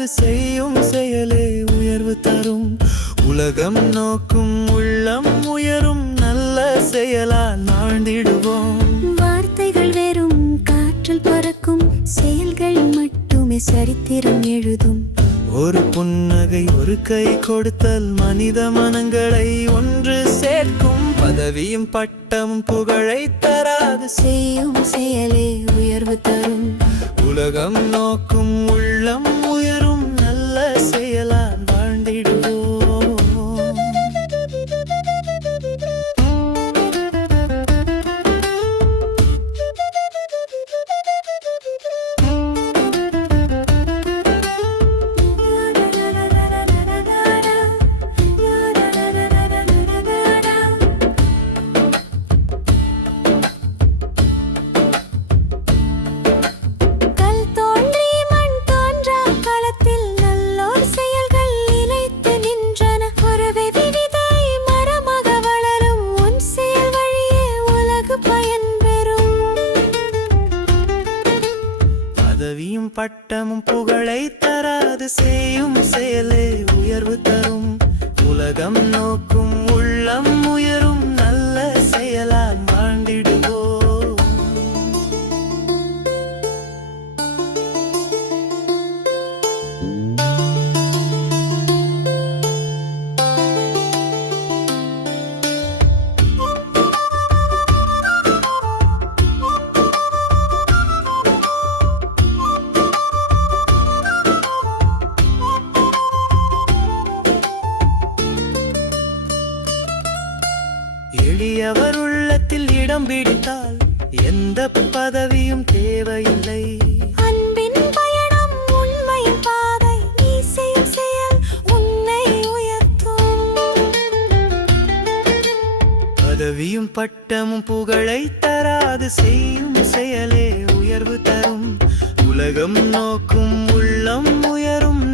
தராது செய்யும் செயலே உயர்வு தரும். உலகம் நோக்கும் உள்ளம் உயரும் நல்ல செயலால் வாழ்ந்திடுவோம். வார்த்தைகள் வெறும் காற்றில் பறக்கும், செயல்கள் மட்டுமே சரித்திரம் எழுதும். ஒரு புன்னகை ஒரு கை கொடுத்தல் மனித மனங்களை ஒன்று சேர்க்கும். பதவியும் பட்டமும் புகழை தராது செய்யும் செயலே உயர்வு தரும். உலகம் நோக்கும் உள்ளம் உயரும் நல்ல செயலால் வாழ்ந்திடுவோம். பதவியும் பட்டமும் புகழை தராது செய்யும் செயலே உயர்வு தரும். உலகம் நோக்கும் உள்ளம் உயரும் நல்ல செயலால் வாழ்ந்திடுவோம். எளியவர் உள்ளத்தில் இடம் பிடித்தால் எந்த பதவியும் தேவையில்லை. அன்பின் பயணம் உண்மையின் பாதை, நீ செய்யும் செயல் உன்னை உயர்த்தும். பதவியும் பட்டமும் புகழை தராது செய்யும் செயலே உயர்வு தரும். உலகம் நோக்கும் உள்ளம் உயரும்